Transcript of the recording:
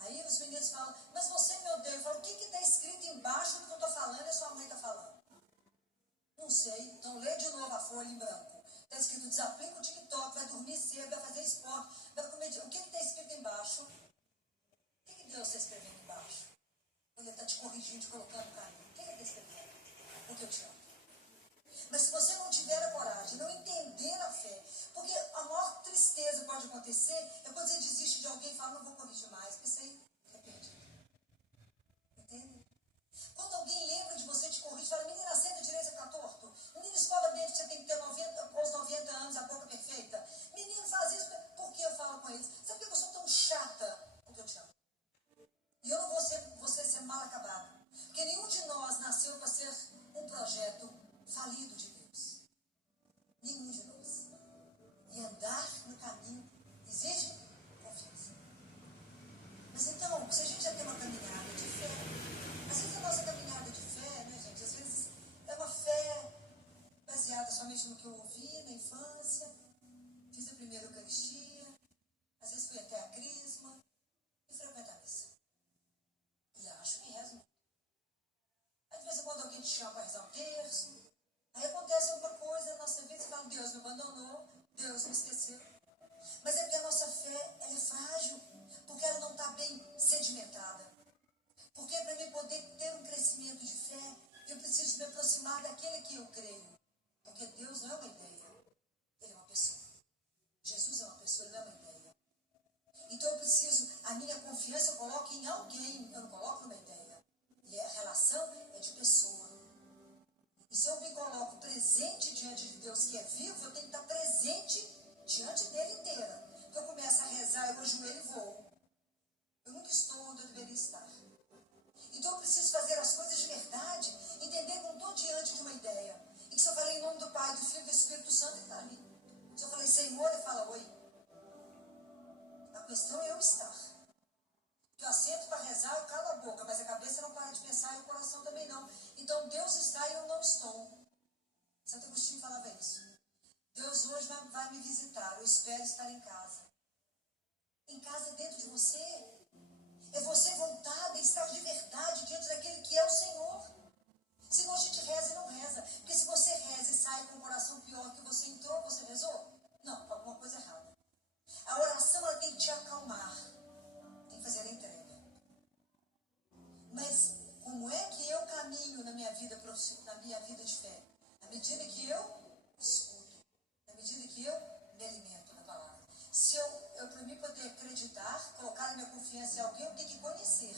Aí os meninos falam, mas você me odeia. Eu falo, o que está escrito embaixo do que eu estou falando e a sua mãe está falando? Não sei. Então lê de novo a folha em branco. Está escrito, desaplica o TikTok, vai dormir cedo, vai fazer esporte, vai comer. O que está escrito embaixo? O que Deus está escrevendo embaixo? Quando Ele está te corrigindo, te colocando no caminho. O que Ele está escrevendo? Porque eu te amo. Mas se você não tiver a coragem, não entender a fé, porque a maior tristeza pode acontecer é quando você desiste de alguém e fala, não vou corrigir mais, porque isso aí arrepende. Entende? Quando alguém lembra de você, te corrige, fala, menina, senta direito, você está torto. Menina, escova dente, você tem que ter 90, aos 90 anos, a boca perfeita. Menino, faz isso. Por que eu falo com eles? Sabe por que eu sou tão chata? Porque eu te amo. E eu não vou ser mal acabado. Porque nenhum de nós nasceu para ser um projeto falido de Deus. Nenhum de nós. E andar no caminho exige confiança. Mas então, se a gente já tem uma caminhada de fé, às vezes a nossa caminhada de fé, né, gente, às vezes é uma fé baseada somente no que eu ouvi na infância, fiz a primeira Eucaristia, às vezes fui até a Crisma e frequento a missa. E acho que rezo. Aí de vez em quando alguém te chama para rezar um terço, aí acontece alguma coisa na nossa vida, você fala, Deus me abandonou, Deus me esqueceu. Mas é porque a nossa fé, ela é frágil, porque ela não está bem sedimentada. Porque para mim poder ter um crescimento de fé, eu preciso me aproximar daquele que eu creio. Porque Deus não é uma ideia, Ele é uma pessoa. Jesus é uma pessoa, Ele não é uma ideia. Então eu preciso, a minha confiança eu coloco em alguém, eu não coloco numa ideia. E a relação é de pessoa. E se eu me coloco presente diante de Deus que é vivo, eu tenho que estar presente diante dele inteira. Então eu começo a rezar, eu ajoelho e vou. Eu nunca estou onde eu deveria estar. Então eu preciso fazer as coisas de verdade, entender que não estou diante de uma ideia. E que se eu falei em nome do Pai, do Filho e do Espírito Santo, Ele está ali. Se eu falei Senhor, Ele fala oi. A questão é eu estar. Eu assento para rezar, eu calo a boca, mas a cabeça não para de pensar e o coração também não. Então Deus está e eu não estou. Santo Agostinho falava isso. Deus hoje vai me visitar, eu espero estar em casa. Em casa dentro de você. É você voltada a estar de verdade diante daquele que é o Senhor. Senão a gente reza e não reza. Porque se você reza e sai com o coração pior que você entrou, você rezou? Não, com alguma coisa errada. A oração ela tem que te acalmar. Tem que fazer a entrega. Mas como é que eu caminho na minha vida de fé? À medida que eu escuto. À medida que eu me alimento da palavra. Se eu para mim poder acreditar, colocar a minha confiança em alguém, eu tenho que conhecer.